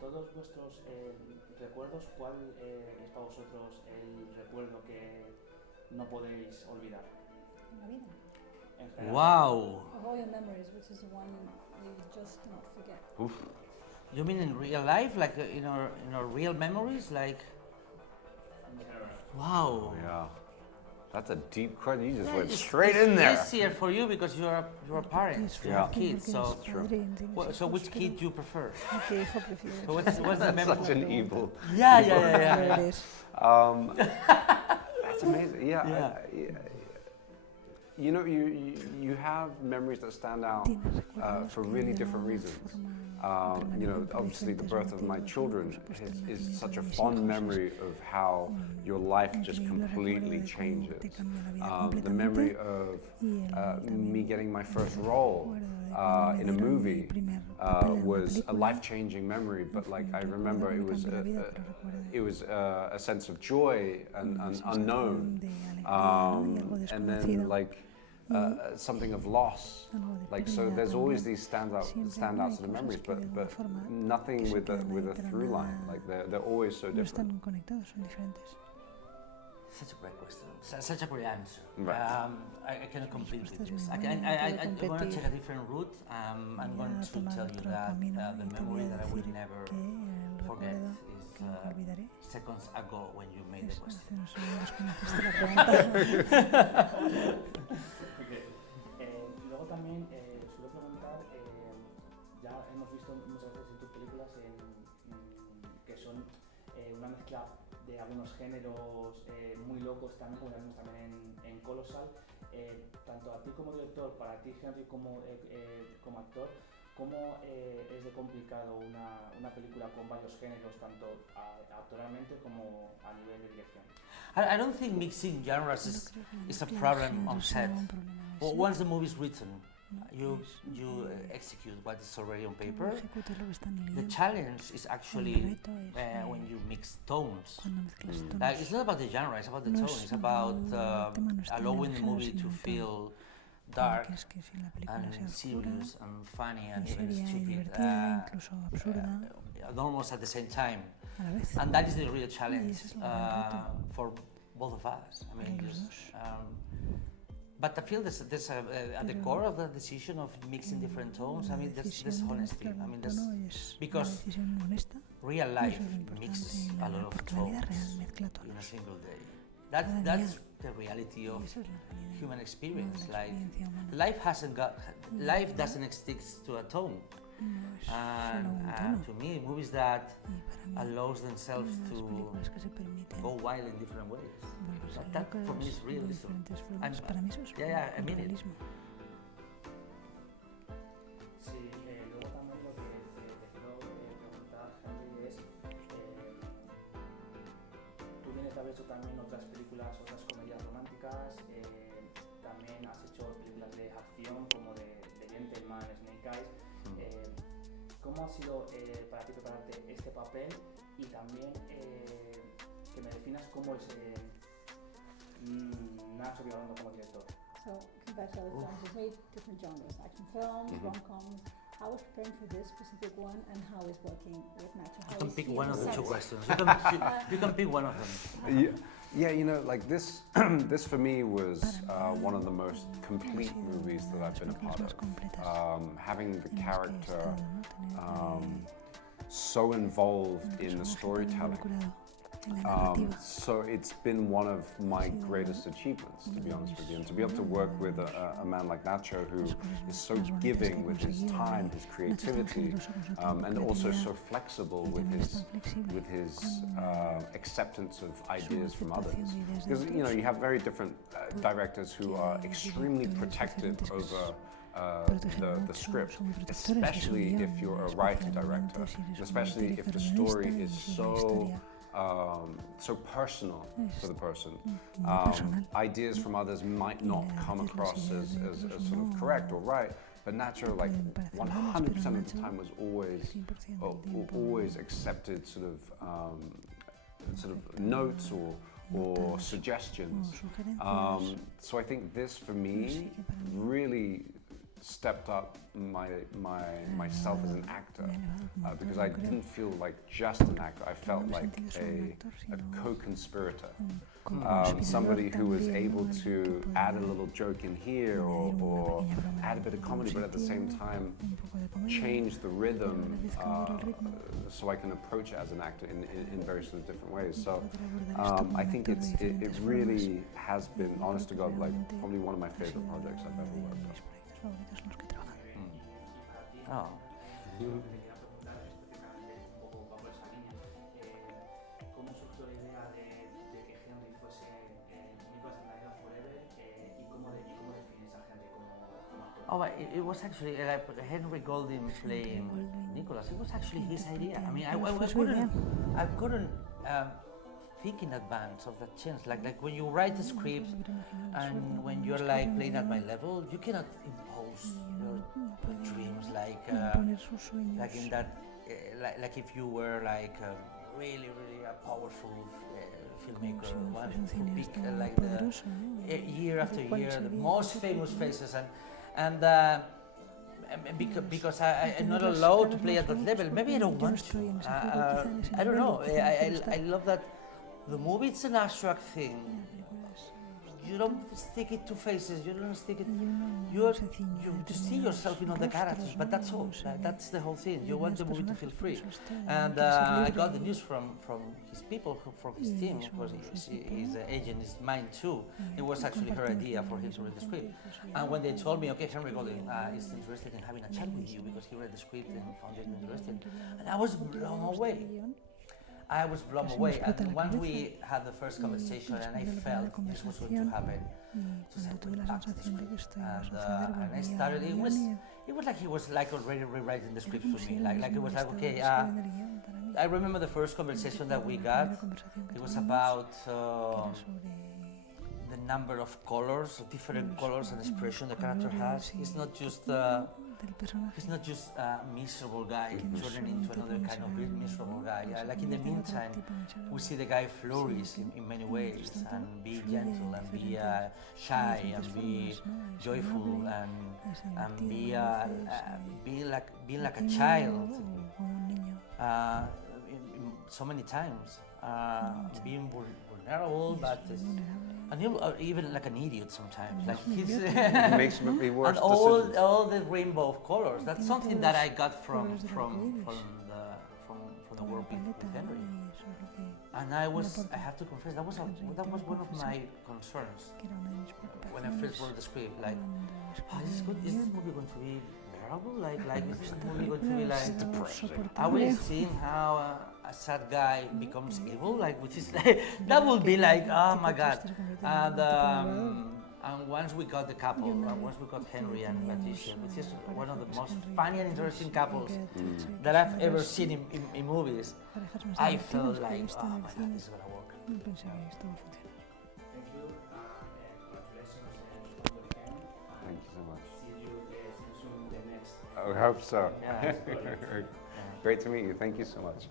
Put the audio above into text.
todos vuestros recuerdos, ¿cuál es para vosotros el recuerdo que no podéis olvidar? La vida. En general. Wow. Of all your memories, which is the one you just cannot forget? Oof. You mean in real life, like in our real memories, like? En general. Wow. Yeah. That's a deep question. You just Yeah, went it's- straight in there. It's easier for you because you're parents, Porque es you're Yeah. fácil, kids. porque So, eres padre y tienes so hijos, which pero kid do you prefer? ¿a qué hijo prefieres? So what's the That's memory? such an evil. Yeah. Eres. That's amazing. Yeah. Yeah. You know, you have memories that stand out Tienes recuerdos for que really de different alguna reasons. forma You know, permanecen por obviously the diferentes birth of my motivos, children por supuesto, el is nacimiento such de a mis fond hijos memory of how your life just increíble completely recuerdo de cómo changes. te cambia la vida The completamente. memory of Y el también me getting my first role recuerdo de cuando me in a dieron mi movie primer papel en una was a película. life-changing memory, but like I Recuerdo remember que it me was cambió la vida, pero recuerdo it was a sense of joy and una sensación unknown, de alegría, ¿no? Y algo and desconocido. then like something of loss. Algo de Like so, pérdida there's always también. these Siempre standouts of the hay memories, cosas que de alguna but forma nothing que se with a quedan ahí, pero through line. nada- Like they're always so no different. están conectados, son diferentes. Such a great question. Such a great answer. Right. I cannot compete with Respuesta es this. muy I'm buena, no puedo going to competir. take a different route. I'm Voy going a to tomar tell you otro that camino the y te memory voy a that I will decir never que el forget recuerdo is que nunca olvidaré seconds ago when you made the es question. hace unos segundos cuando hiciste la pregunta. Luego también suelo preguntar, ya hemos visto muchas veces en tus películas que son una mezcla de algunos géneros muy locos también, como ya vimos también en Colossal. Tanto a ti como director, para ti Henry como actor, ¿cómo es de complicado una película con varios géneros, tanto actoralmente como a nivel de dirección? I don't think mixing genres No creo que la is a mezcla de problem on géneros sea set. un problema en Well, set. once the movie is written, No, you es, execute what is already on tú paper. ejecutas lo que está en el The guión. challenge is El actually reto es when you mix tones. cuando mezclas tonos. Like, it's not about the genre, it's about the No tone. es It's about el tema no está en el allowing the género, movie sino to en el tono. feel Todo dark que es que si la película and sea oscura, serious and funny and y even seria y stupid, divertida, incluso absurda, almost at the same time. a la vez. And that is the real challenge ese es el gran reto. for both of us. I mean, Para los just, dos. but I feel there's at the Pero core of the decision of mixing different tones. I La mean, there's decisión de honesty. mezclar I un mean, there's tono es una because decisión honesta. real Eso life es lo importante mixes en a la lot of porque la vida tones real mezcla in a tonos. single day. Cada día. That's the reality Y of esa es la realidad. human experience. La Like experiencia humana. life doesn't stick to a tone. No es And solo un tono. to me, movies that Y para mí, allows themselves las to películas que se permiten go wild in different ways. volverse That for me is locas de realism. diferentes formas. I'm- Para mí eso es yeah, I un mean it. realismo. Sí, luego también lo que te quiero preguntar, Henry, es, tú vienes de haber hecho también otras películas, otras comedias románticas, también has hecho películas de acción como de Gentleman, Snake Eyes. ¿Cómo ha sido para ti prepararte este papel? Y también que me definas cómo es Nacho Vigalondo como director. So, compared to other films, he's made different genres, action films, rom-coms. How was preparing for this specific one, and how is working with Nacho? You How can is pick he one on of the set? two questions. You can pick one of them. Yeah, you know, like this, this for me was one of the most complete movies that I've been a part of. Having the character so involved in the storytelling. So it's been one of my greatest achievements, to be honest with you, and to be able to work with a man like Nacho, who is so giving with his time, his creativity, and also so flexible with his acceptance of ideas from others. Because you know you have very different directors who are extremely protective over the script, especially if you're a writer director, especially if the story is so personal for the person. Ideas from others might not come across as sort of correct or right, but Nacho, like 100% of the time, was always accepted sort of notes or suggestions. So I think this, for me, really stepped up myself as an actor because I didn't feel like just an actor. I felt like a co-conspirator, somebody who was able to add a little joke in here or add a bit of comedy, but at the same time change the rhythm so I can approach it as an actor in very sort of different ways. So I think it really has been, honest to God, like probably one of my favorite projects I've ever worked on. Oh. ¿Cómo surgió la idea de que Henry fuese Nicholas en Daniela Forever y cómo defines a Henry como actor? Oh, but it was actually like Henry Golding playing Nicholas. It was actually his idea. I mean, I couldn't think in advance of that chance. Like when you write a script and when you're like playing at my level, you cannot impose your dreams like in that like if you were like really a powerful filmmaker, one who pick like the year after year the most famous faces and because I'm not allowed to play at that level. Maybe I don't want to. I don't know. I love that the movie. It's an abstract thing. You don't stick it to faces. You don't stick it. You see yourself in all the characters, but that's all. That's the whole thing. You want the movie to feel free. And I got the news from his people, from his team, because his agent is mine too. It was actually her idea for him to read the script. And when they told me, okay, Henry Golding is interested in having a chat with you because he read the script and found it interesting, and I was blown away. And once we had the first conversation and I felt this was going to happen, so I went back to the script. And I started, it was like he was like already rewriting the script for me. Like it was like, okay, I remember the first conversation that we got, it was about the number of colors, different colors and expression the character has. He's not just a miserable guy turning into another kind of miserable guy. Like in the meantime, we see the guy flourish in many ways and be gentle and be shy and be joyful and being like a child so many times, being vulnerable, but and even like an idiot sometimes. Like he's it makes me worse. And all the rainbow of colors. That's something that I got from the work with Henry. And I have to confess, that was one of my concerns when I first wrote the script. Like, is this movie going to be bearable? Like is this movie going to be like depressing? Are we seeing how a sad guy becomes evil? Like, which is like, that would be like, oh my God. And once we got the couple, once we got Henry and Patricia, which is one of the most funny and interesting couples that I've ever seen in movies, I felt like, oh my God, this is gonna work. Thank you. Congratulations again. Thank you so much. See you soon in the next. I hope so. Yeah. Great to meet you. Thank you so much.